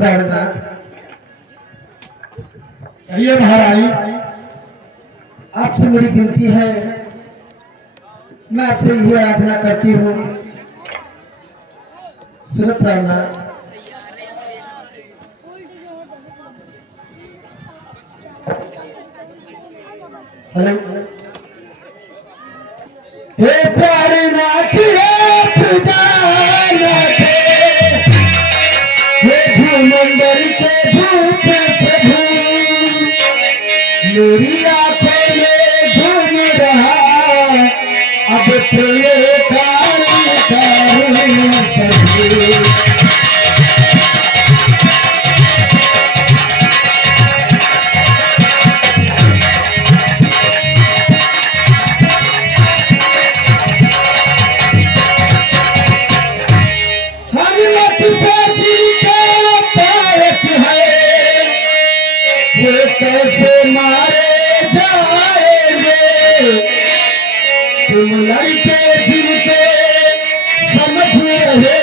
प्राणनाथ ये महारानी, आपसे मेरी विनती है, मैं आपसे यही आराधना करती हूँ। सुनो प्राणनाथ, हेलो। हे प्राणनाथ हे प्रजानाथ हे भूमंडल के भूप प्रभु, मेरी आंखों में झूम रहा अब प्रिय काली करूं प्रभु। कैसे मारे जाएंगे तुम लड़के जिनके समझ रहे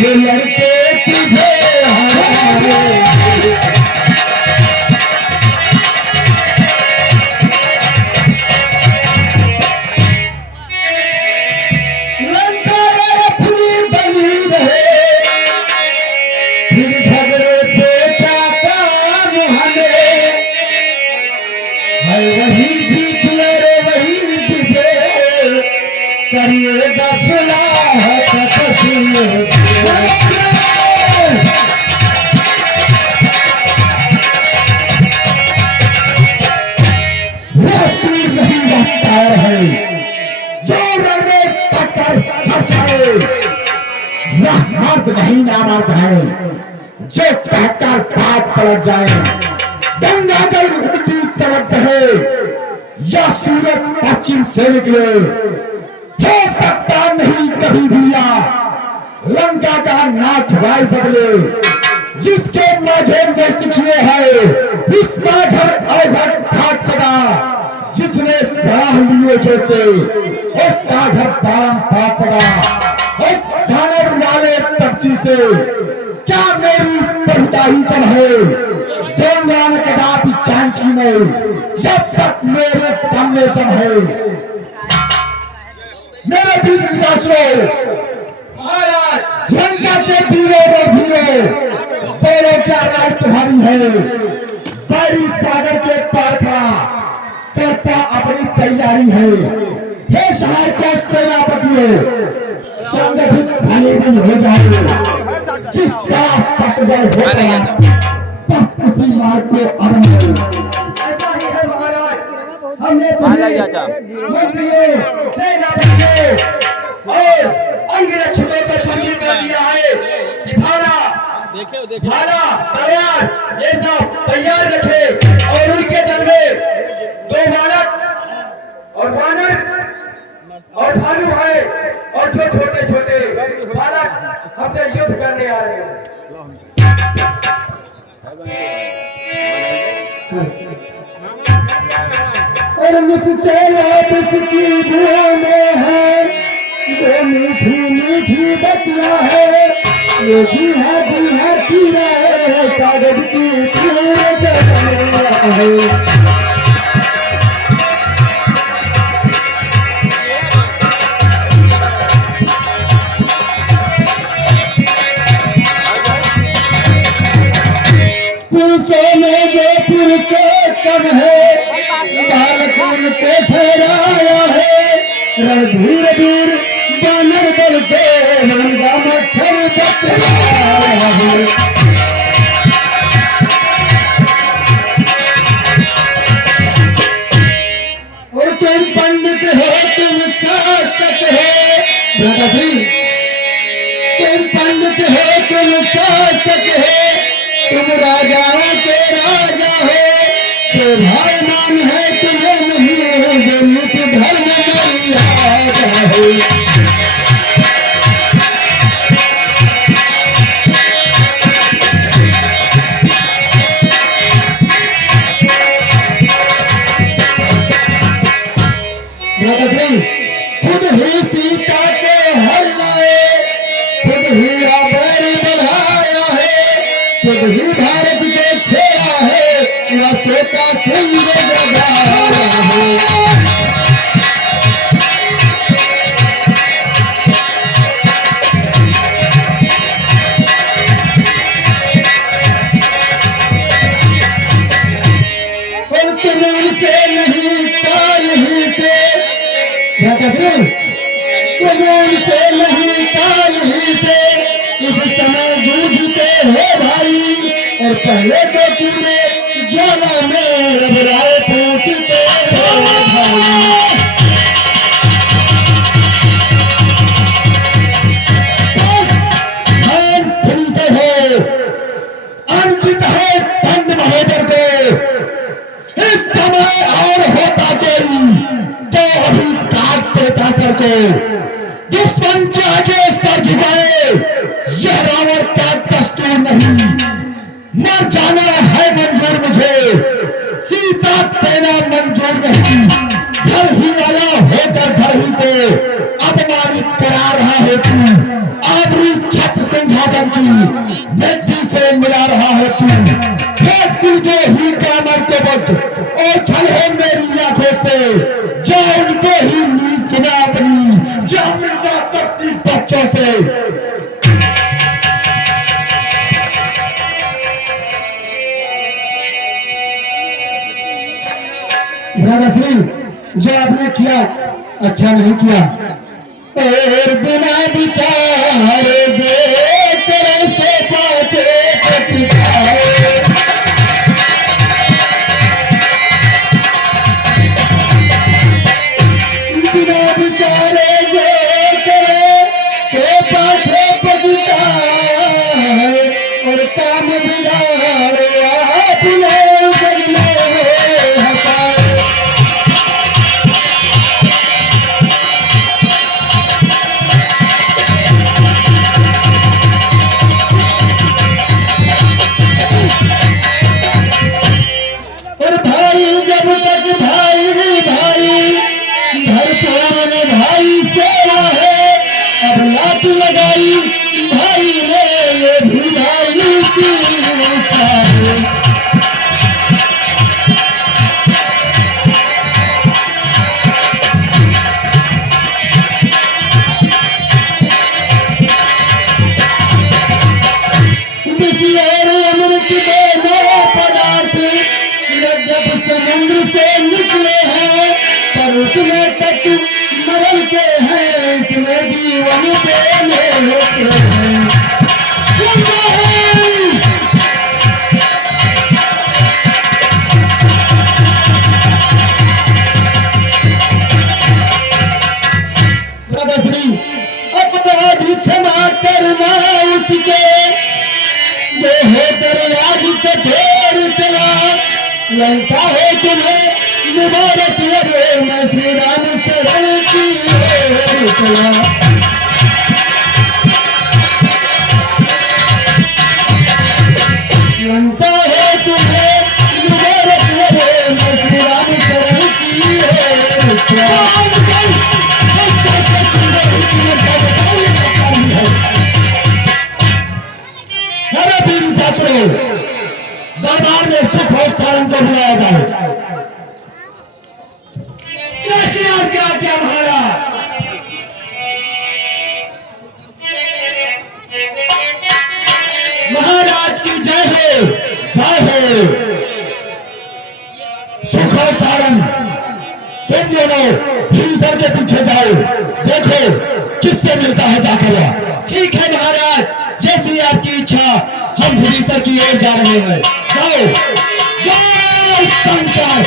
ये लड़के तुझे हराएंगे। लंका अपनी बनी रहे, फिर झगड़े से क्या काम हमें, है वही जीत रे वही विजय, करिएगा सुलह तपस्या। नहीं लगता है जो रण में पकड़ सब जाए, वह मर्द नहीं नामर्द है जो कहकर बात पलट जाए। गंगा जल उल्टी तरफ बहे या सूरज पश्चिम से निकले, हो सकता नहीं कभी भी लंका का नाथ भाई बदले। जिसके माझे में सिखिए है उसका घर अवघट घाट सदा, जिसने सराह लिए जैसे उसका घर पारम पाठ सदा। उस खानर वाले तपची से क्या मेरी बहुताही कम है, गंगा ने कदापि जानकी नहीं जब तक मेरे दम में दम है। मेरे भीष्म शास्त्रों महाराज, लंका के वीरों और वीरों, बोलो क्या राय तुम्हारी है। बैरी सागर के पार खड़ा करता अपनी तैयारी है। हे शहर का सेनापतियों, संगठित भले भी हो जाए, जिसका सतगढ़ होगा बस उसी मार्ग को अपनाओ। ऐसा ही है महाराज, हमने मंत्रियों, सेनापतियों और अंगरक्षकों को सूचित कर दिया है कि भाला तलवार ये सब तैयार रखे, और उनके दल में 2 बालक और वानर और भालू है, और जो छोटे छोटे बालक हमसे युद्ध करने आ रहे हैं। और निश्चय बिस्की बुआ में है जो मीठी मीठी बतिया है, ये जी है पीरा है, कागज की है। पुरुषों में जो पुरुषोत्तम है, बालकों को ठहराया है, रणधीर वीर बानर दल के रंगा मच्छर बतलाया है। और तुम पंडित हो, तुम शासक हो, तुम पंडित हो, तुम शासक हो, तुम राजाओं के राजा हो, जो भाई मान है तुम्हें नहीं, जो मुख धर्म मर्यादा है। खुद ही सीता के हर लाए, खुद ही रावण बढ़ाया है, खुद ही भारत को छेड़ा है, वह सोता सिंह जगा है। तुम से नहीं काल ही से इस समय जूझते हो भाई, और पहले तो तूने ज्वाला में घबराए पूछते हो भाई। हम फिर से हो अंकित है बंद महोदर को, इस समय और होता कोई तो अभी काट देता सर को। दुश्मन के आगे सर झुकाए यह रावण का दस्तूर नहीं, मर जाना है मंजूर मुझे, सीता देना मंजूर नहीं। घर ही वाला होकर घर ही को अपमानित करा रहा है तू, आबरू छत्र सिंहासन की मिट्टी से मिला रहा है तू जो ही कामर को वक्त और छल है मेरी आंखों से, जा उनको ही नींद सुना अपनी, जा मिर्जा तफसी बच्चों से। दादाश्री जो आपने किया अच्छा नहीं किया, और बिना विचार जे तेरे से पाछे पछताए, बिना विचारे जो तेरे से पाछे पछताए, और काम बिगाड़े आप लोग जग में हंसाए। जब तक भाई भाई भरपूर में भाई सेवा है, अब लात लगाई भाई ने ये भी भाई की इच्छा है। किसी और अमृत दोनों पदार्थ जब समुद्र से निकले हैं, पर उसमें तक मरल के हैं, इसमें जीवन देने के हैं। दादाश्री अपराध क्षमा करना उसके, जो होकर आज कठोर चला, लगता है तुम्हें मुबारक लगे मैं श्री राम शरण की ओर चला। लगता है तुम्हें मुबारक लगे मैं श्री राम शरण की ओर चला। दरबार में सुख और सारंग को बुलाया जाए। क्या क्या महाराज, महाराज की जय हो, जय हो। सुख और सारंग तुम दोनों भीषण के पीछे जाओ, देखो किससे मिलता है जाकर। ठीक है महाराज, जैसी आपकी इच्छा, हम भीषण की ओर जा रहे हैं। जाओ जय शंकर।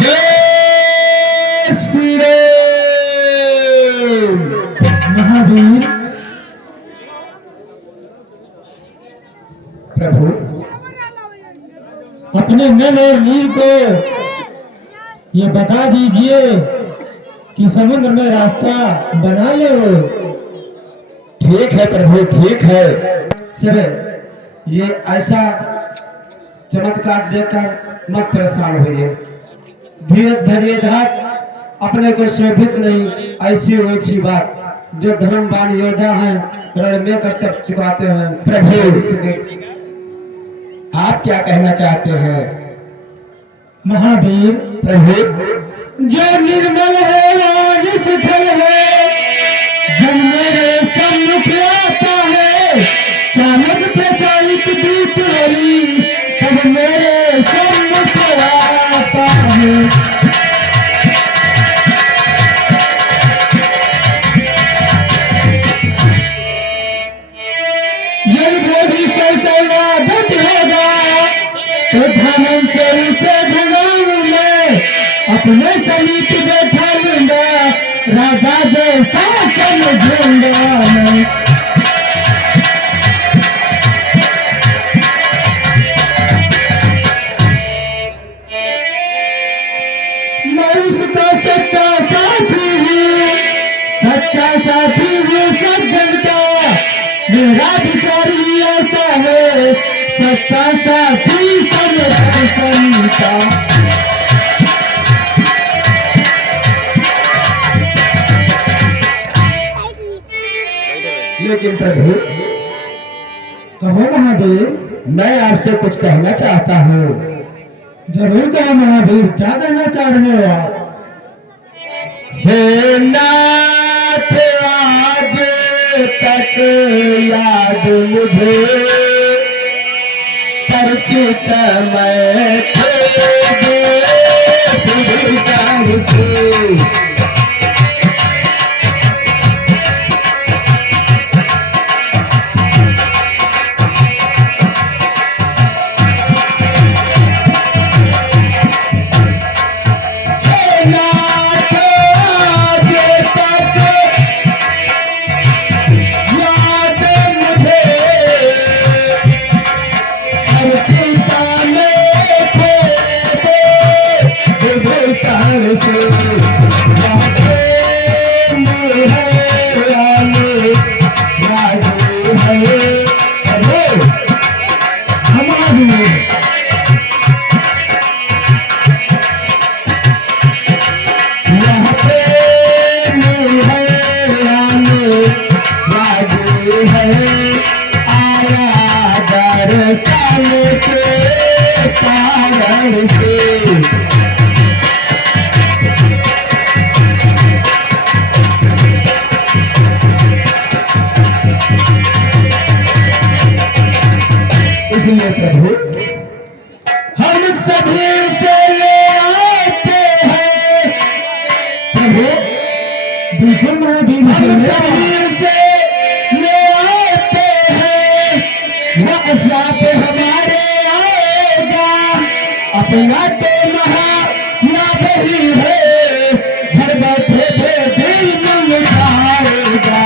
जय श्री राम। महावीर प्रभु, अपने नल और नील को ये बता दीजिए कि समुद्र में रास्ता बना ले। ठीक है प्रभु, ठीक है। सर ये ऐसा चमत्कार देखकर मत परेशान होइए, धीरज धैर्य धार, अपने को शोभित नहीं, ऐसी वैसी बात जो धर्मवान योद्धा हैं रण में कर्तव्य चुकाते हैं। प्रभु आप क्या कहना चाहते हैं? महावीर प्रभु जो निर्मल है राज शिखर है, जब मेरे सम्मुख आता है चाणक प्रचारित दूत बलि, तब मेरे सम्मुख आता है। यदि बोधि से समागत होगा तो धमन से उसे भगाऊं मैं, अपने समीप बैठा लूंगा, राजा जैसा समझूंगा मैं। मैं उसका सच्चा साथी हूँ, सच्चा साथी हूँ सज्जन का, मेरा विचार ही ऐसा है, सच्चा साथी समझ का। लेकिन प्रभु कहो महादेव। मैं आपसे कुछ कहना चाहता हूँ। जरूर कहो महादेव, क्या कहना चाह रहे हो आप? हे नाथ आज तक याद मुझे परिचित मैं थे से। इसलिए प्रभु हम सभी से ले आते हैं। प्रभु बिल्कुल महावीर, हम सभी से ले आते हैं, वो अफवाह पे हमारे आएगा, अपना तो महालाभ ही है, घर बैठे थे दिल में उठाएगा।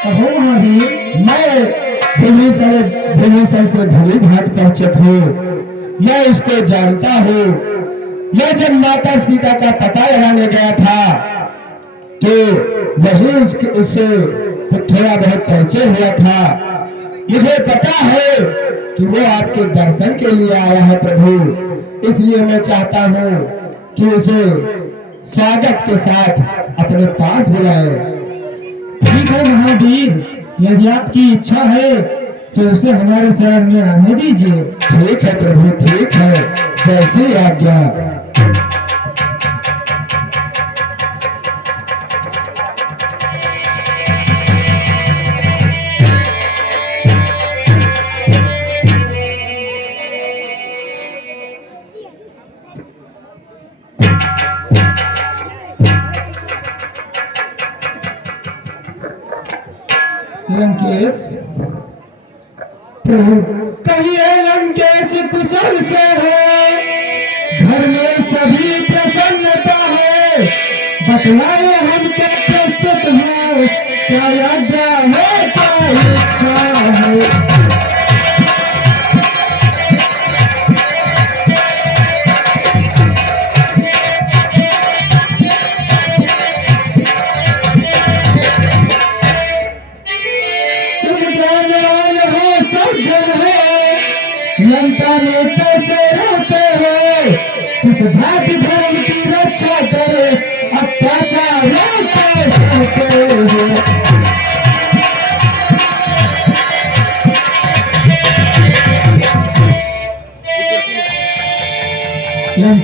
कहो महावीर। मैं भुवनेश्वर से भली भांति परिचित हूँ, मैं उसको जानता हूँ। मैं जब माता सीता का पता लगाने गया था तो वही उससे थोड़ा बहुत परिचय हुआ था। मुझे पता है कि वो आपके दर्शन के लिए आया है प्रभु, इसलिए मैं चाहता हूँ कि उसे स्वागत के साथ अपने पास बुलाए। ठीक है महावीर, यदि आपकी इच्छा है तो उसे हमारे शहर में आने दीजिए। ठीक है प्रभु, ठीक है, जैसी आज्ञा। लंकेश, कहिए लंकेश कुशल से है, घर में सभी प्रसन्नता है, बतलाए हम क्या प्रस्तुत हो, क्या आज्ञा है, क्या इच्छा है।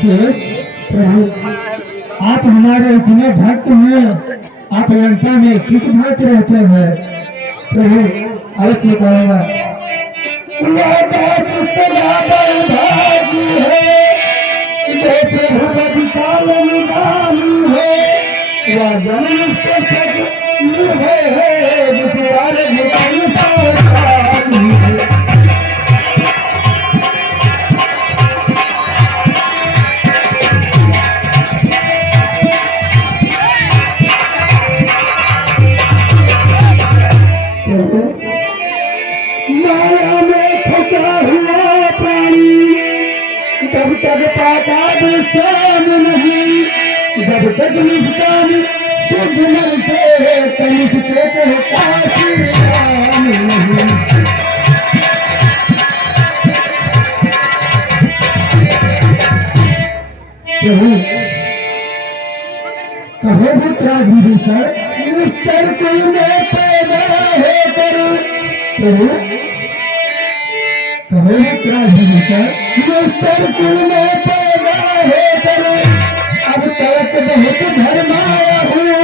लंकेश, प्रभु आप हमारे इतने भक्त हैं, आप लंका में किस भांति रहते हैं? प्रभु अवश्य कहूँगा। वह दास सदा बलभागी है, जो प्रभु बदि काल अनुगामी है। वह जन्म उसके सद निर्भय है, जिस कार्य भगवान सावधानी है। माया में फंसा हुआ प्राणी तब तक पाता विश्राम नहीं, जब तक निष्काम शुद्ध मन से कलुष के कहता श्री राम नहीं। प्रभु कहो भक्तराज विभीषण, निश्चर कुल में पैदा होकर प्रभु कहो भक्तराज विभीषण, निश्चर कुल में पैदा होकर अब तक बहुत धर्माया हूँ।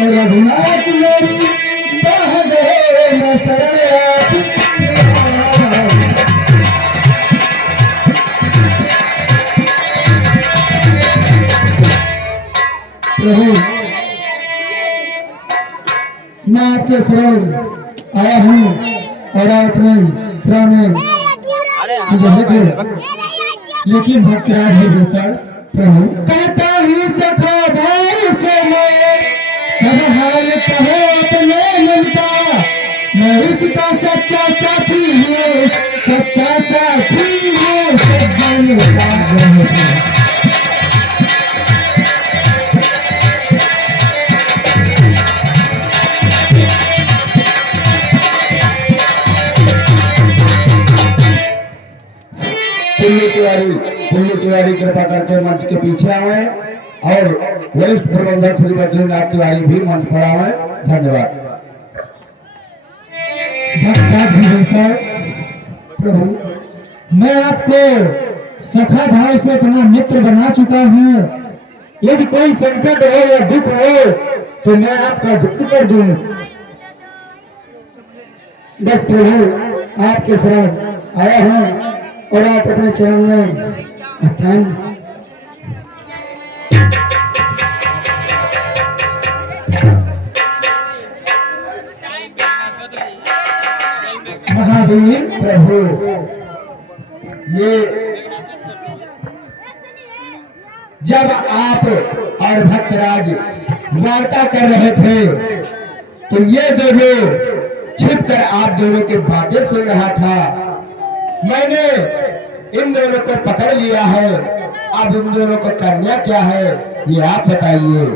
रघुनाथ मेरी बाह गए मैं शरण प्रभु मैं आपके शरण आया हूँ और आप अपने शरण में मुझे लेकर। लेकिन भक्तराज विभीषण, प्रभु कहता ही सखा भाई से मैं, सब हाल कहो अपने मन का, मैं उसका सच्चा साथी हूँ, सच्चा साथी हूँ, सज्जन का। पुण्य तिवारी कृपा करके मंच के पीछे आए और वरिष्ठ प्रबंधक श्री बद्रीनाथ तिवारी भी मंच पर आए। धन्यवाद। भक्तराज विभीषण, प्रभु मैं आपको सखा भाव से अपना मित्र बना चुका हूँ। यदि कोई संकट हो या दुख हो तो मैं आपका दुख कर दूं। बस प्रभु आपके शरण आया हूँ और आप अपने चरण में स्थान। महावीर प्रभु ये जब आप और भक्तराज वार्ता कर रहे थे तो ये दोनों छिपकर आप दोनों की बातें सुन रहा था। मैंने इन दोनों को पकड़ लिया है, अब इन दोनों को करना क्या है ये आप बताइए।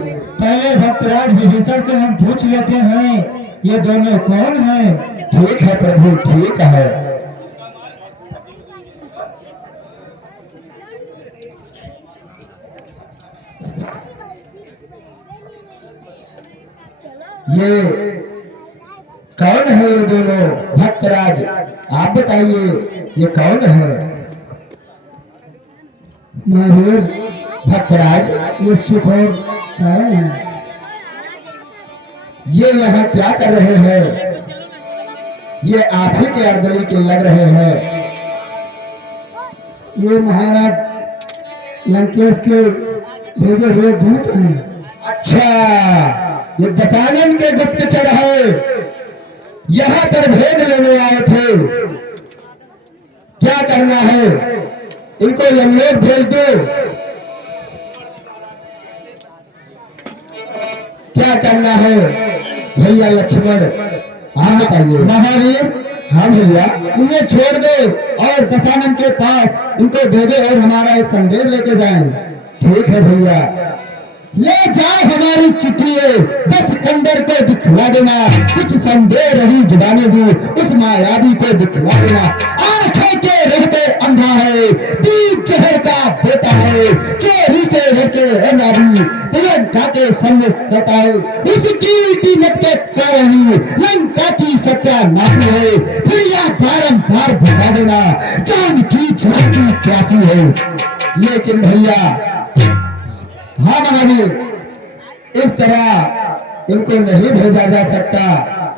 पहले भक्तराज विभीषण से हम पूछ लेते हैं, ये दोनों कौन हैं? ठीक है प्रभु, ठीक है। ये कौन है ये दोनों? भक्तराज आप बताइए ये कौन है? महावीर भक्तराज ये सुख और सारण है। ये यहाँ क्या कर रहे हैं? ये आप ही के अर्दली के लग रहे हैं। ये महाराज लंकेश के भेजे हुए दूत हैं। अच्छा, ये दशानन के गुप्तचर है, यहाँ पर भेद लेने आए थे। क्या करना है? इनको यमलोक भेज दो। क्या करना है भैया लक्ष्मण? हाँ बताइए। महावीर, हाँ भैया। उन्हें छोड़ दो और दशानन के पास इनको भेजो और हमारा एक संदेश लेके जाएं। ठीक है भैया। ले जाए हमारी चिट्ठी, बस कंदर को दिखला देना, कुछ संदेह रही जुबानी भी उस मायावी को दिखला देना। आंखें के रहते अंधा है, बीच शहर का बेटा है, चोरी से लड़के अनारी प्रियंका के सम्मुख करता है। उसकी कीमत के कारण लंका की सत्यानाशी है, फिर यह बारंबार बता देना चांद की झांकी प्यासी है। लेकिन भैया हाँ महावीर, इस तरह इनको नहीं भेजा जा सकता,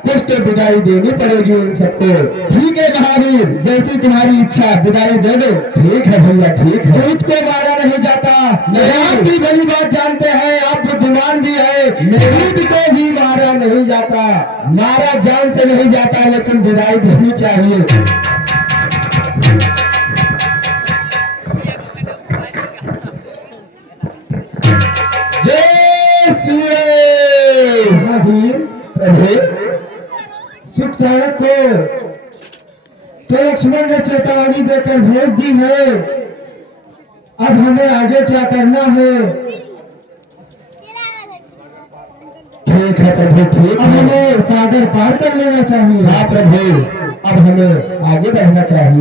कुछ तो विदाई देनी पड़ेगी उन सबको। ठीक है महावीर, जैसी तुम्हारी इच्छा, विदाई दे दो। ठीक है भैया, ठीक है। दूध को मारा नहीं जाता, आप भी बड़ी बात जानते हैं, आप बुद्धिमान भी है। दूध को भी मारा नहीं जाता, मारा जान से नहीं जाता, लेकिन विदाई देनी चाहिए। जय श्री महावीर प्रभु, सुख सागर को तो लक्ष्मण ने चेतावनी देकर भेज दी है, अब हमें आगे क्या करना है? ठीक है प्रभु, ठीक है। अब हमें सागर पार कर लेना चाहिए। हाँ प्रभु, अब हमें आगे बढ़ना चाहिए।